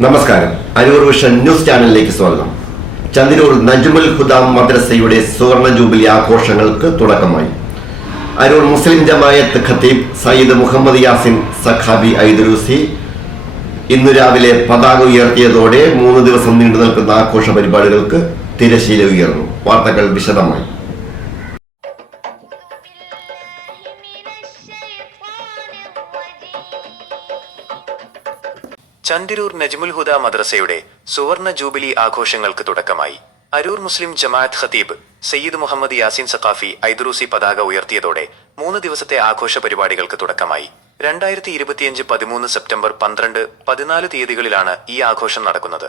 നമസ്കാരം. Aroor vision news ചാനലിലേക്ക് സ്വാഗതം. ചന്ദിരൂർ നജ്മുൽ ഹുദ മദ്രസയുടെ സുവർണ ജൂബിലി ആഘോഷങ്ങൾക്ക് തുടക്കമായി. അരൂർ മുസ്ലിം ജമായത്ത് ഖത്തീബ് സയ്യിദ് മുഹമ്മദ് യാസിൻ സഖാബി ഐദുരൂസി ഇന്നു രാവിലെ പതാക ഉയർത്തിയതോടെ 3 ദിവസം നീണ്ടു നിൽക്കുന്ന ആഘോഷ പരിപാടികൾക്ക് തിരശീല ഉയർന്നു. വാർത്തകൾ വിശദമായി. ചന്ദിരൂർ നജ്മുൽ ഹുദ മദ്രസയുടെ സുവർണ ജൂബിലി ആഘോഷങ്ങൾക്ക് തുടക്കമായി. അരൂർ മുസ്ലിം ജമാഅത്ത് ഖത്തീബ് സയ്യിദ് മുഹമ്മദ് യാസിൻ സഖാഫി ഐദുറൂസി പതാക ഉയർത്തിയതോടെ 3 ദിവസത്തെ ആഘോഷ പരിപാടികൾക്ക് തുടക്കമായി. 2025 13 സെപ്റ്റംബർ 12, 14 തീയതികളിലാണ് ഈ ആഘോഷം നടക്കുന്നത്.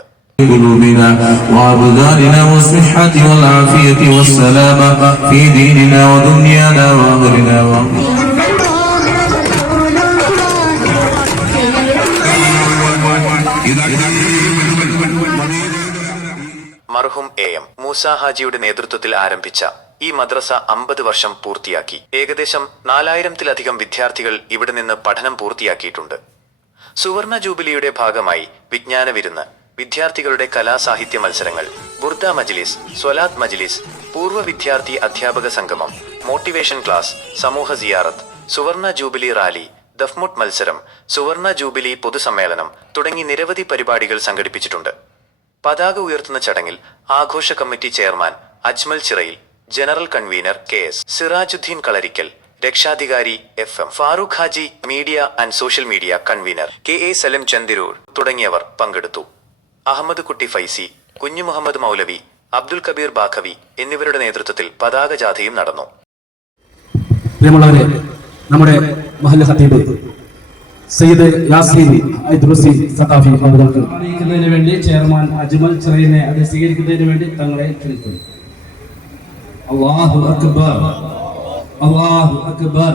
മർഹൂം AM മൂസ ഹാജിയുടെ നേതൃത്വത്തിൽ ആരംഭിച്ച ഈ മദ്രസ 50 വർഷം പൂർത്തിയാക്കി. ഏകദേശം 4000-ത്തിലധികം വിദ്യാർത്ഥികൾ ഇവിടെ നിന്ന് പഠനം പൂർത്തിയാക്കിയിട്ടുണ്ട്. സുവർണ ജൂബിലിയുടെ ഭാഗമായി വിജ്ഞാന വിരുന്ന്, വിദ്യാർത്ഥികളുടെ കലാസാഹിത്യ മത്സരങ്ങൾ, ബുർദ മജ്ലിസ്, സ്വലാത്ത് മജ്ലിസ്, പൂർവ്വ വിദ്യാർത്ഥി അധ്യാപക സംഗമം, മോട്ടിവേഷൻ ക്ലാസ്, സമൂഹ സിയാറത്ത്, സുവർണ ജൂബിലി റാലി, ദഫ്മുട്ട് മത്സരം, സുവർണ ജൂബിലി പൊതുസമ്മേളനം തുടങ്ങി നിരവധി പരിപാടികൾ സംഘടിപ്പിച്ചിട്ടുണ്ട്. പതാക ഉയർത്തുന്ന ചടങ്ങിൽ ആഘോഷ committee chairman Ajmal Chirayil, general convener KS Sirajuddeen Kalarikkal, രക്ഷാധികാരി FM Farooq Haji, media and social media convener KA Salam Chandiroor തുടങ്ങിയവർ പങ്കെടുത്തു. അഹമ്മദ് കുട്ടി ഫൈസി, കുഞ്ഞു മുഹമ്മദ് മൗലവി, അബ്ദുൽ കബീർ ബാഖവി എന്നിവരുടെ നേതൃത്വത്തിൽ പതാക ജാഥയും നടന്നു. നമ്മുടെ മഹല്ല് ഖത്തീബ് സയ്യിദ് യാസിൻ ഐദുറൂസി സഖാഫി അവർക്ക് അറിയിക്കുന്നതിന് വേണ്ടി ചെയർമാൻ അജ്മൽ ചിറയിനെ അത് സ്വീകരിക്കുന്നതിന് വേണ്ടി തങ്ങളെ ക്ഷണിക്കുന്നു. അല്ലാഹു അക്ബർ, അല്ലാഹു അക്ബർ.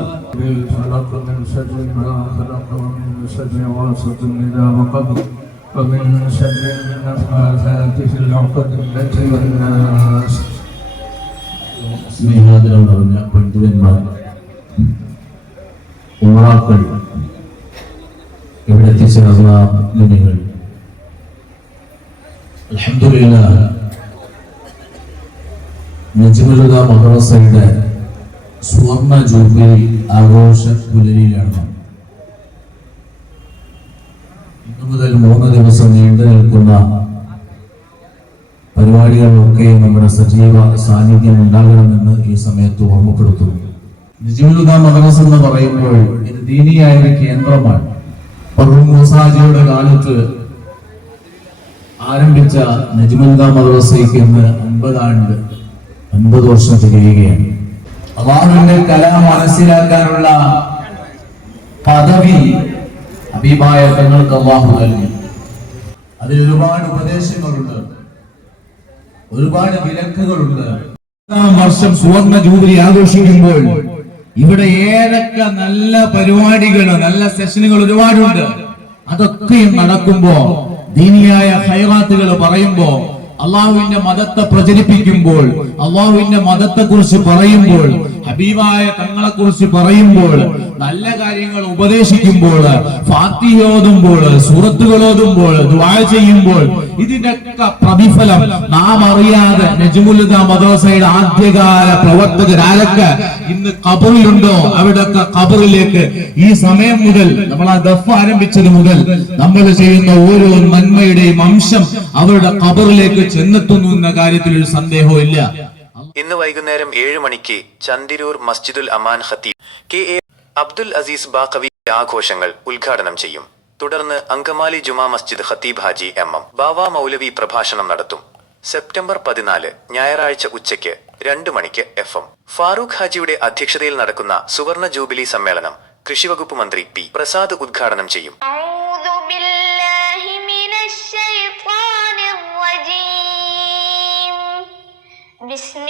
ومن شر النفاثات في العقد التي والناس. സ്നേഹാദരം നിറഞ്ഞ പണ്ഡിതന്മാർ, ഉമറാക്കൾ, ഇവിടെ എത്തിച്ചേർന്ന മുഅ്മിനീങ്ങൾ, അൽഹംദുലില്ലാഹ് നജ്മുൽ ഹുദ മദ്രസയുടെ സുവർണ ജൂബിലി ആഘോഷ പുലരിയിലാണ്. ഇന്നു മുതൽ 3 ദിവസം നീണ്ടു നിൽക്കുന്ന പരിപാടികളൊക്കെ നമ്മുടെ സജീവ സാന്നിധ്യം ഉണ്ടാകണമെന്ന് ഈ സമയത്ത് ഓർമ്മപ്പെടുത്തുന്നു. നജ്മുൽ ഹുദ മദ്രസ എന്ന് പറയുമ്പോൾ ഇത് ദീനിയായ ഒരു കേന്ദ്രമാണ്. മൂസാജിയുടെ കാലത്ത് ആരംഭിച്ച നജ്മുൽ ഹുദ മദ്രസയ്ക്ക് ഇന്ന് 50 വർഷം തികയുകയാണ്. അല്ലാഹുവിന്റെ കലാം മനസ്സിലാക്കാനുള്ള പദവി ഹബീബായ തങ്ങൾക്ക് അല്ലാഹു നൽകി. അതിൽ ഒരുപാട് ഉപദേശങ്ങളുണ്ട്, ഒരുപാട് വിലക്കുകളുണ്ട്. 100 വർഷം സുവർണ ജൂബിലി ആഘോഷിക്കുമ്പോൾ ഇവിടെ ഏതൊക്കെ നല്ല പരിപാടികൾ, നല്ല സെഷനുകൾ ഒരുപാടുണ്ട്. അതൊക്കെയും നടക്കുമ്പോ, ദീനിയായ ഖൈറാത്തുകൾ പറയുമ്പോ, അള്ളാഹുവിന്റെ മതത്തെ പ്രചരിപ്പിക്കുമ്പോൾ, അള്ളാഹുവിന്റെ മതത്തെ കുറിച്ച് പറയുമ്പോൾ, ഹബീബായ തങ്ങളെ കുറിച്ച് പറയുമ്പോൾ, നല്ല കാര്യങ്ങൾ ഉപദേശിക്കുമ്പോൾ, ഫാത്തിഹ ഓതുമ്പോൾ, സൂറത്തുകൾ ഓതുമ്പോൾ, ദുആ ചെയ്യുമ്പോൾ, ഇതിന്റെയൊക്കെ പ്രതിഫലം നാം അറിയാതെ നജ്മുൽ ഹുദ മദ്രസയുടെ ആദ്യകാല പ്രവർത്തകരാരൊക്കെ ഇന്ന് ഖബറിലുണ്ടോ അവിടെയൊക്കെ ഖബറിലേക്ക് ഈ സമയം മുതൽ, നമ്മൾ ആ ദഫ് ആരംഭിച്ചത് മുതൽ നമ്മൾ ചെയ്യുന്ന ഓരോ നന്മയുടെയും അംശം അവരുടെ ഖബറിലേക്ക് ചെന്നെത്തുന്നു എന്ന കാര്യത്തിൽ ഒരു സന്ദേഹവും ഇല്ല. ഇന്ന് വൈകുന്നേരം 7 മണിക്ക് ചന്ദിരൂർ മസ്ജിദുൽ അമാൻ ഖത്തീബ് KA അബ്ദുൽ അസീസ് ബാഖവി ആഘോഷങ്ങൾ ഉദ്ഘാടനം ചെയ്യും. തുടർന്ന് അങ്കമാലി ജുമാ മസ്ജിദ് ഖത്തീബ് ഹാജി MM ബാവ മൗലവി പ്രഭാഷണം നടത്തും. സെപ്റ്റംബർ 14 ഞായറാഴ്ച ഉച്ചയ്ക്ക് 2 മണിക്ക് FM ഫാറൂഖ് ഹാജിയുടെ അധ്യക്ഷതയിൽ നടക്കുന്ന സുവർണ ജൂബിലി സമ്മേളനം കൃഷിവകുപ്പ് മന്ത്രി P പ്രസാദ് ഉദ്ഘാടനം ചെയ്യും. بسم